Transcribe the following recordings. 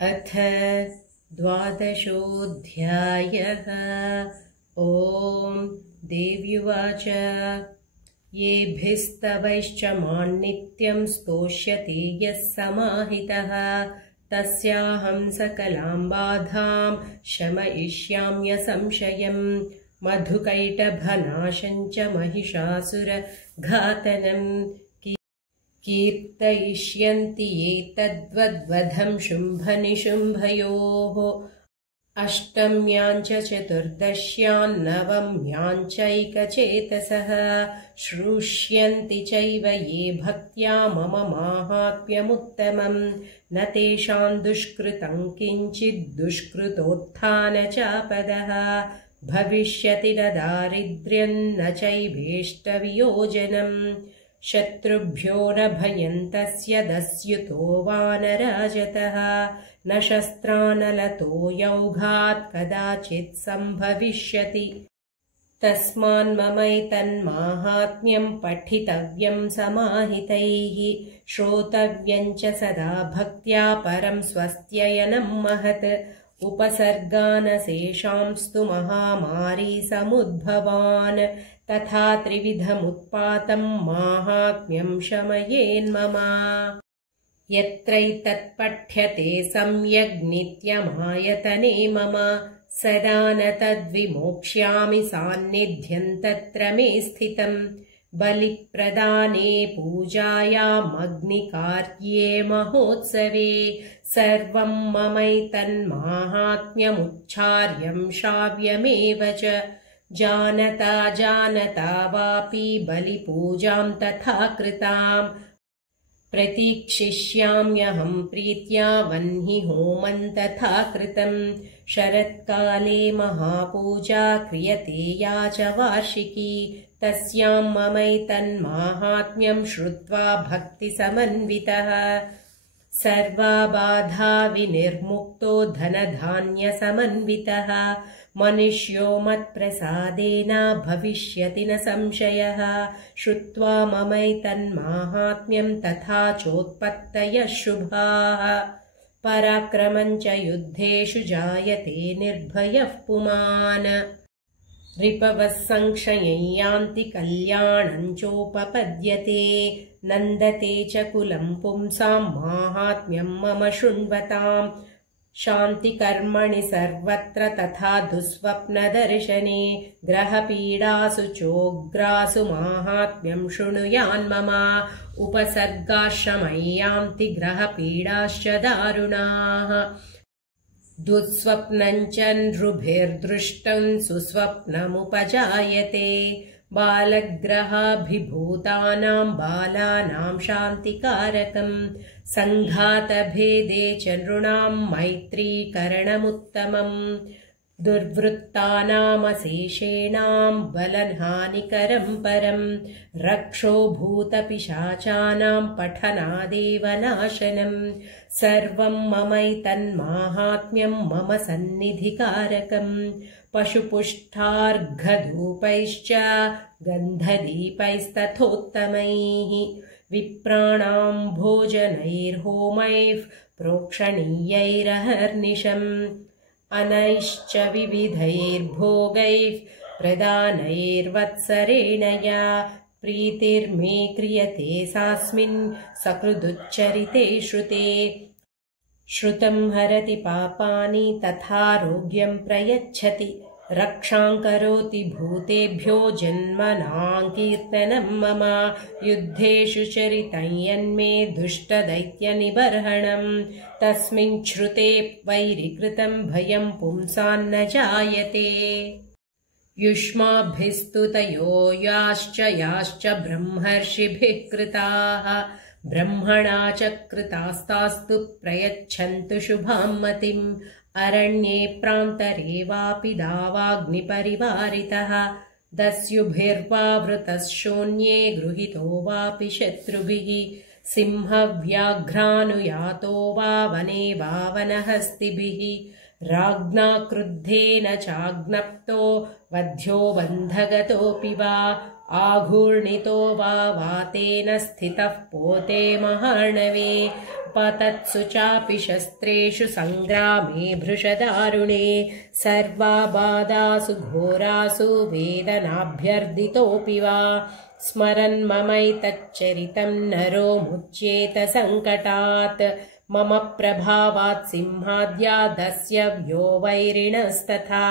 अथ 12. ॐ देव्युवाच येभिस्तवैश्च मान्नित्यं स्तोष्यते यः समाहितः तस्याहं सकलां बाधां शमयिष्याम्यसंशयम् मधुकैटभनाशं च महिषासुरघातनम् कीर्तयिष्यन्ति ये तद्वद्वधं शुम्भनिशुम्भयोः अष्टम्यां च चतुर्दश्यां नवम्यां चैकचेतसः श्रुष्यन्ति चैव ये भक्त्या मम माहात्म्यमुत्तमम् न तेषां दुष्कृतं किञ्चित् दुष्कृतोत्थानचापदः भविष्यति न दारिद्र्यं न चैवेष्टवियोजनम् शत्रुभ्यो न भयं तस्य दस्युतो वा न राजतः न शस्त्रानलतो यौघात् कदाचित् सम्भविष्यति तस्मान्ममैतन्माहात्म्यं पठितव्यं समाहितैः श्रोतव्यं च सदा भक्त्या परं स्वस्त्ययनं महत् उपसर्गानशेषांस्तु महामारी समुद्भवान् तथा त्रिविधमुत्पातं माहात्म्यं शमयेन्मम यत्रैतत्पठ्यते सम्यग् नित्यमायतने मम सदा न तद्विमोक्ष्यामि सान्निध्यं तत्र मे स्थितम् बलिप्रदाने पूजायामग्निकार्ये महोत्सवे सर्वं ममैतन्माहात्म्यमुच्चार्यं श्राव्यमेव च जानता जानता वापि बलिपूजां तथा कृताम् प्रतीक्षिष्याम्यहं प्रीत्या वह्नि होमं तथा कृतम् शरत्काले महापूजा क्रियते या च वार्षिकी तस्यां ममैतन्माहात्म्यं श्रुत्वा भक्तिसमन्वितः सर्वाबाधा विनिर्मुक्तो धनधान्यसमन्वितः मनुष्यो मत्प्रसादेन भविष्यति न संशयः श्रुत्वा ममैतन्माहात्म्यं तथा चोत्पत्तयः शुभाः पराक्रमं च युद्धेषु जायते निर्भयः पुमान् रिपवः संक्षयं यान्ति कल्याणं चोपपद्यते नन्दते च कुलं पुंसां माहात्म्यं मम शृण्वताम् शान्तिकर्मणि सर्वत्र तथा दुःस्वप्नदर्शने ग्रहपीडासु चोग्रासु माहात्म्यं शृणुयान्मम उपसर्गाश्रमं यान्ति ग्रहपीडाश्च दारुणाः दुःस्वप्नं च नृभिर्दृष्टं सुस्वप्नमुपजायते बालग्रहाभिभूतानां बालानां शान्तिकारकम् सङ्घातभेदे च नृणां मैत्रीकरणमुत्तमम् दुर्वृत्तानामशेषेणां बलहानिकरं परम् रक्षो भूतपिशाचानां पठनादेव नाशनम् सर्वं ममैतन्माहात्म्यं मम सन्निधिकारकम् पशुपुष्टार्घधूपैश्च गन्धदीपैस्तथोत्तमैः विप्राणां भोजनैर्होमैः प्रोक्षणीयैरहर्निशम् अनैश्च विविधैर्भोगैः प्रदानैर्वत्सरेण या प्रीतिर्मे क्रियते सास्मिन् सकृदुच्चरिते श्रुते श्रुतं हरति पापानि तथारोग्यं प्रयच्छति रक्षां करोति भूतेभ्यो जन्मनां कीर्तनं मम युद्धेषु चरितं यन्मे दुष्टदैत्यनिबर्हणम् तस्मिन् श्रुते वैरिकृतं भयं पुंसान्न जायते युष्माभिस्तुतयो याश्च ब्रह्मर्षिभिः कृताः ब्रह्मणा च कृतास्तास्तु प्रयच्छन्तु शुभां मतिम् अरण्ये प्रान्तरे वापि दावाग्निपरिवारितः दस्युभिर्वावृतः शून्ये गृहीतो वापि शत्रुभिः सिंहव्याघ्रानुयातो वा वने वा वनहस्तिभिः राज्ञा क्रुद्धेन चाज्ञप्तो वध्यो बन्धगतोऽपि वा आघूर्णितो वा वातेन स्थितः पोते महार्णवे पतत्सु चापि शस्त्रेषु सङ्ग्रामे भृशदारुणे सर्वाबाधासु घोरासु वेदनाभ्यर्दितोऽपि वा स्मरन् ममैतच्चरितं नरो मुच्येत सङ्कटात् मम प्रभावात् सिंहाद्यादस्य व्यो वैरिणस्तथा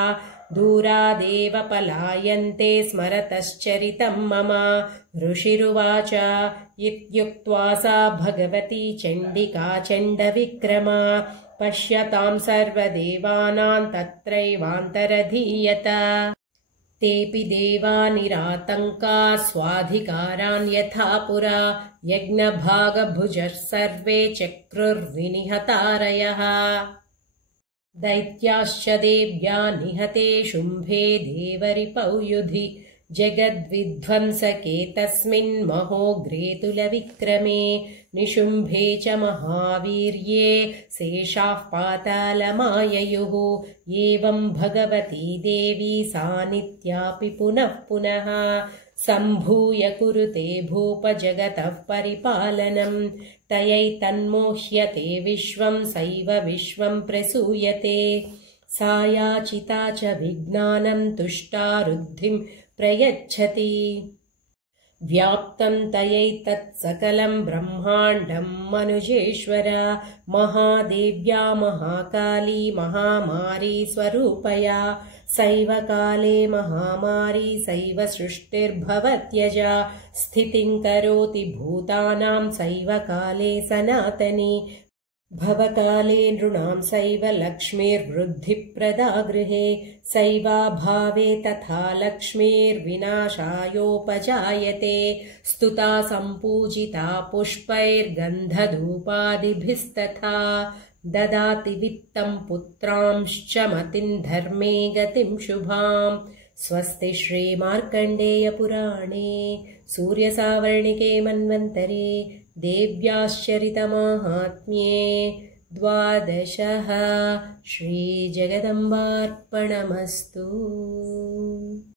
दूरादेव पलायन्ते स्मरतश्चरितं मम ऋषिरुवाच इत्युक्त्वा सा भगवती चण्डिका चण्डविक्रमा पश्यतां सर्वदेवानां तत्रैवान्तरधीयत तेऽपि देवा निरातङ्का स्वाधिकारान् यथा पुरा यज्ञभागभुजः सर्वे चक्रुर्विनिहतारयः दैत्याश्च देव्या निहते शुम्भे देवरिपौ युधि जगद्विध्वंसके तस्मिन् महोग्रेतुलविक्रमे निशुम्भे च महावीर्ये शेषाः पातालमाययुः एवं भगवती देवी सा नित्यापि पुनः पुनः सम्भूय कुरुते भूप जगतः परिपालनम् तयैतन्मोह्यते विश्वं सैव विश्वं प्रसूयते सा याचिता च विज्ञानं तुष्टा रुद्धिं प्रयच्छति व्याप्तं तयैतत् सकलं ब्रह्माण्डं मनुजेश्वर महादेव्या महाकाली महामारी स्वरूपया सैव काले महामारी सैव सृष्टिर्भवत्यजा स्थितिं करोति भूतानां सैव काले सनातनी भवकाले नृणां सैव लक्ष्मीर्वृद्धिप्रदा गृहे सैवाभावे तथा लक्ष्मीर्विनाशायोपजायते स्तुता सम्पूजिता पुष्पैर्गन्धधूपादिभिस्तथा ददाति वित्तं पुत्रांश्च मतिं धर्मे गतिं शुभाम् स्वस्ति श्रीमार्कण्डेयपुराणे सूर्यसावर्णिके मन्वन्तरे देव्याश्चरितमाहात्म्ये 12 श्रीजगदम्बार्पणमस्तु।